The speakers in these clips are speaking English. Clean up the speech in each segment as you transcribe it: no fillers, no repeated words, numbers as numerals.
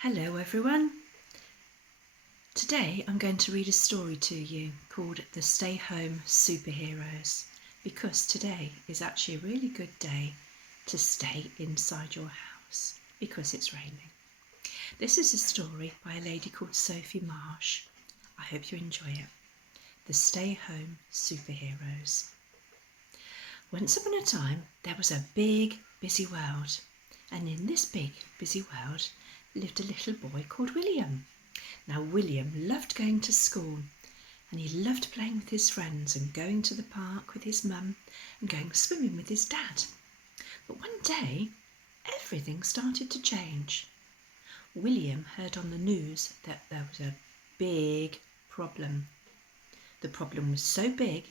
Hello everyone. Today I'm going to read a story to you called The Stay Home Superheroes, because today is actually a really good day to stay inside your house because it's raining. This is a story by a lady called Sophie Marsh. I hope you enjoy it. The Stay Home Superheroes. Once upon a time there was a big busy world, and in this big busy world lived a little boy called William. Now William loved going to school, and he loved playing with his friends and going to the park with his mum and going swimming with his dad. But one day everything started to change. William heard on the news that there was a big problem. The problem was so big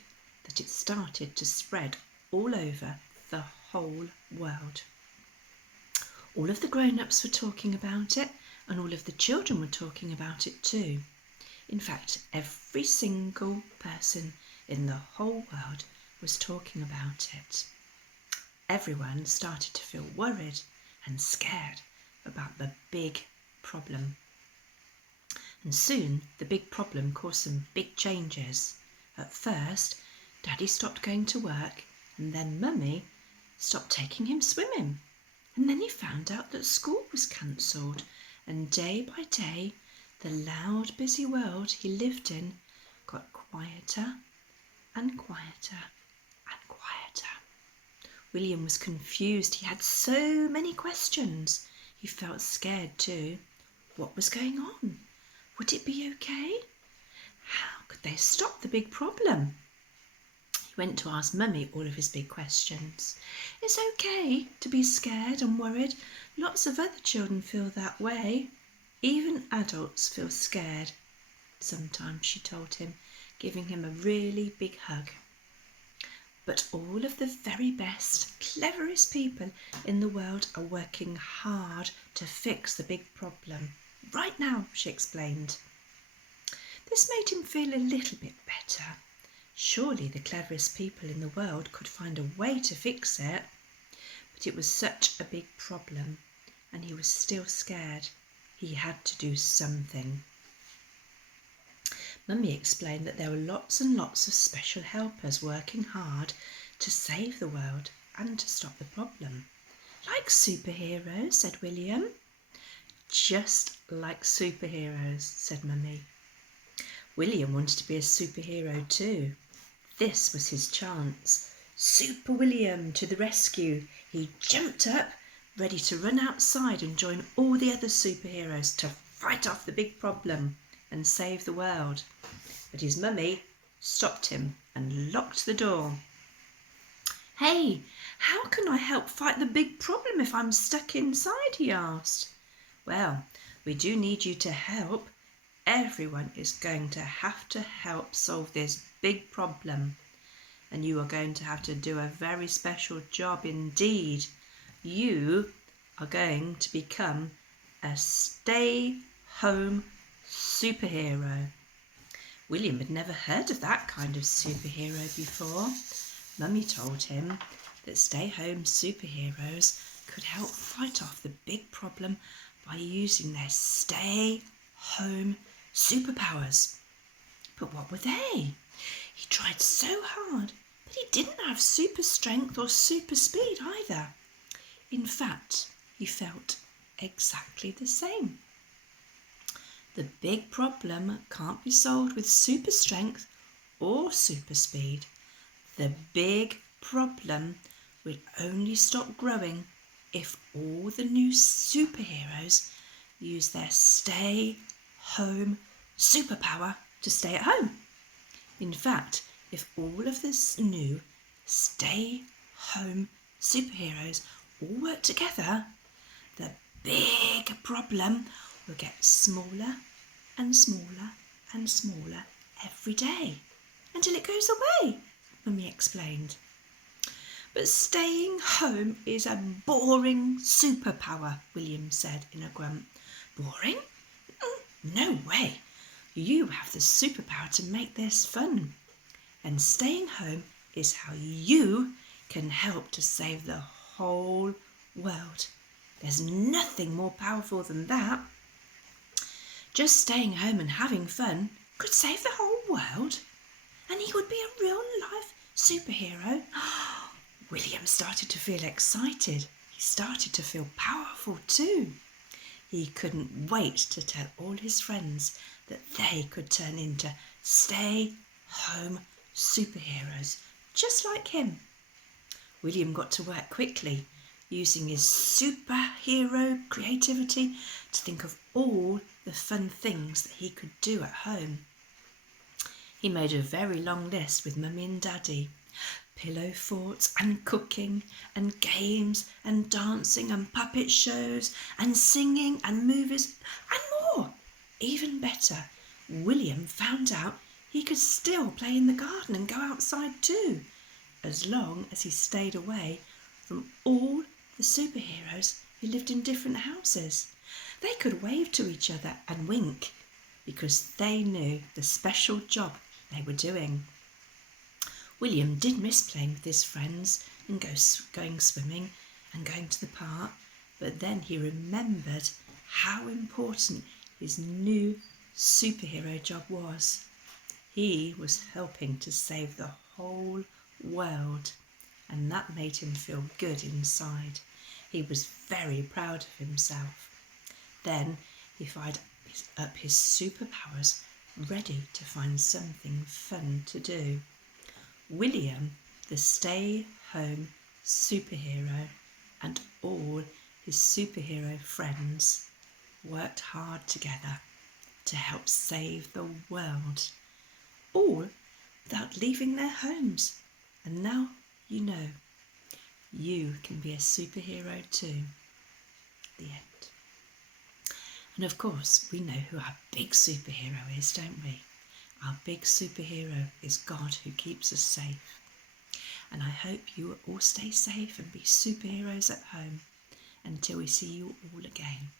that it started to spread all over the whole world. All of the grown-ups were talking about it, and all of the children were talking about it too. In fact, every single person in the whole world was talking about it. Everyone started to feel worried and scared about the big problem. And soon the big problem caused some big changes. At first, Daddy stopped going to work, and then Mummy stopped taking him swimming. And then he found out that school was cancelled, and day by day the loud, busy world he lived in got quieter and quieter and quieter. William was confused. He had so many questions. He felt scared too. What was going on? Would it be okay? How could they stop the big problem? He went to ask Mummy all of his big questions. It's okay to be scared and worried. Lots of other children feel that way. Even adults feel scared sometimes, she told him, giving him a really big hug. But all of the very best, cleverest people in the world are working hard to fix the big problem. Right now, she explained. This made him feel a little bit better. Surely the cleverest people in the world could find a way to fix it. But it was such a big problem, and he was still scared. He had to do something. Mummy explained that there were lots and lots of special helpers working hard to save the world and to stop the problem. Like superheroes, said William. Just like superheroes, said Mummy. William wanted to be a superhero too. This was his chance. Super William to the rescue. He jumped up, ready to run outside and join all the other superheroes to fight off the big problem and save the world. But his mummy stopped him and locked the door. Hey, how can I help fight the big problem if I'm stuck inside? He asked. Well, we do need you to help. Everyone is going to have to help solve this big problem, and you are going to have to do a very special job indeed. You are going to become a stay-home superhero. William had never heard of that kind of superhero before. Mummy told him that stay-home superheroes could help fight off the big problem by using their stay-home superpowers. But what were they? He tried so hard, but he didn't have super strength or super speed either. In fact, he felt exactly the same. The big problem can't be solved with super strength or super speed. The big problem will only stop growing if all the new superheroes use their stay-home superpower to stay at home. In fact, if all of the new stay-home superheroes all work together, the big problem will get smaller and smaller and smaller every day until it goes away, Mummy explained. But staying home is a boring superpower, William said in a grunt. Boring? No way. You have the superpower to make this fun. And staying home is how you can help to save the whole world. There's nothing more powerful than that. just staying home and having fun could save the whole world, and he would be a real-life superhero. William started to feel excited. He started to feel powerful too. He couldn't wait to tell all his friends that they could turn into stay-home superheroes just like him. William got to work quickly, using his superhero creativity to think of all the fun things that he could do at home. He made a very long list with Mummy and Daddy. Pillow forts and cooking and games and dancing and puppet shows and singing and movies and more. Even better, William found out he could still play in the garden and go outside too, as long as he stayed away from all the superheroes who lived in different houses. They could wave to each other and wink because they knew the special job they were doing. William did miss playing with his friends and going swimming and going to the park, but then he remembered how important his new superhero job was. He was helping to save the whole world, and that made him feel good inside. He was very proud of himself. Then he fired up his superpowers, ready to find something fun to do. William, the stay-home superhero, and all his superhero friends worked hard together to help save the world, all without leaving their homes. And now you know, you can be a superhero too. The end. And of course, we know who our big superhero is, don't we? Our big superhero is God, who keeps us safe. And I hope you all stay safe and be superheroes at home until we see you all again.